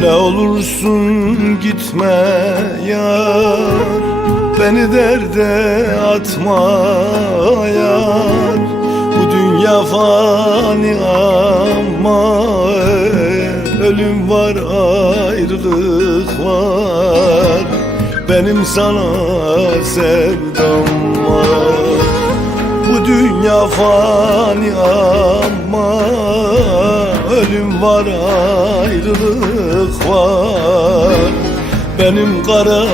Ne olursun gitme yar. Beni derde atma yar. Bu dünya fani ama Ölüm var ayrılık var. Benim sana sevdam var. Bu dünya fani ama Ölüm var ayrılık var. Benim kara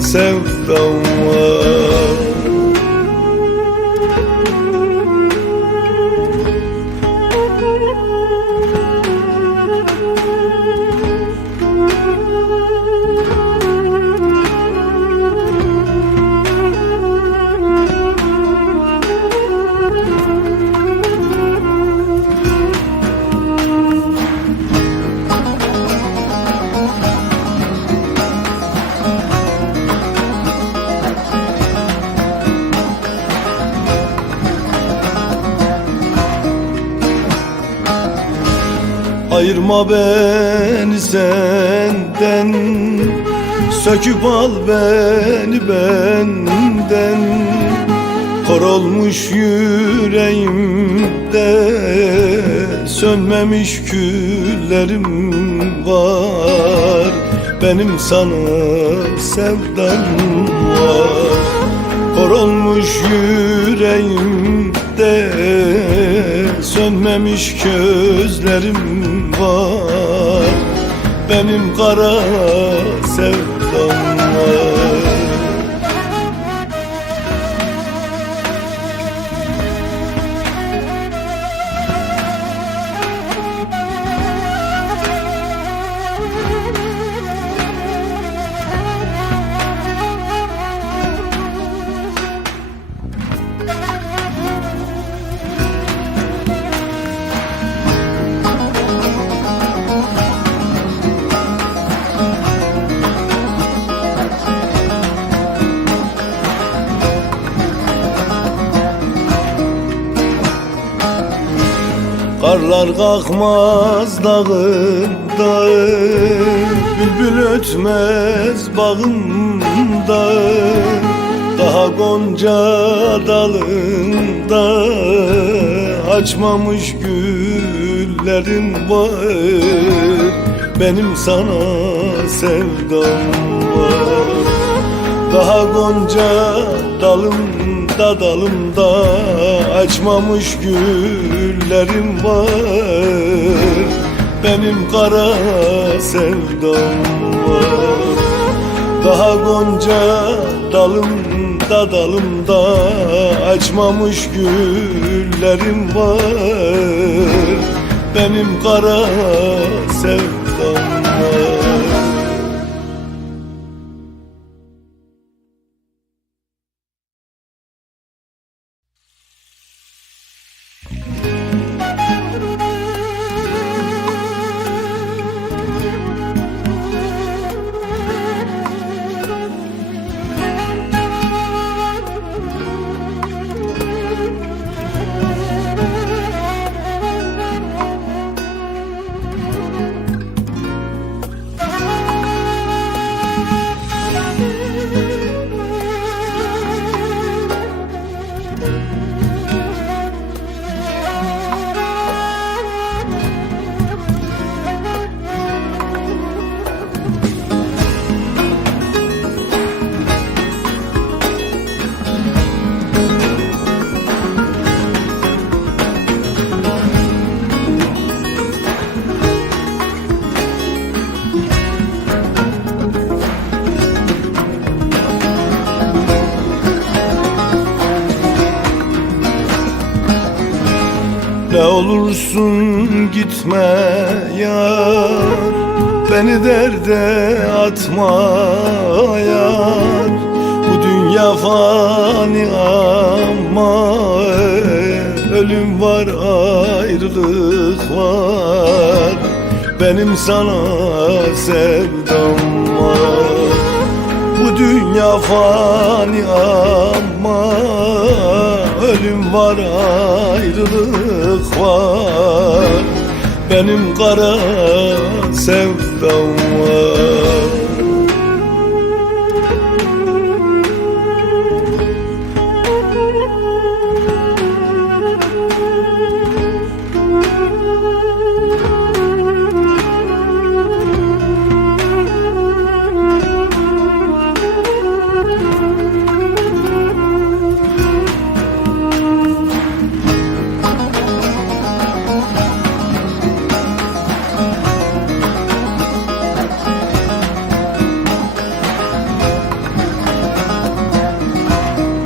sevdam var Ayırma beni senden Söküp al beni benden. Kor olmuş yüreğimde Sönmemiş küllerim var. Benim sana sevdam var Kor olmuş yüreğimde Sönmemiş közlerim var. Benim kara sevdam var Karlar kalkmaz dağında Bülbül ötmez bağımda Daha gonca dalında Açmamış güllerim var. Benim sana sevdam var. Daha gonca dalımda dalımda Açmamış güllerim var. Benim kara sevdam var. Daha gonca dalımda dalımda Açmamış güllerim var. Benim kara sevdam Ne olursun gitme yar. Beni derde atma yar. Bu dünya fani ama Ölüm var ayrılık var. Benim sana sevdam var. Bu dünya fani ama Ölüm var ayrılık var. Benim kara sevdam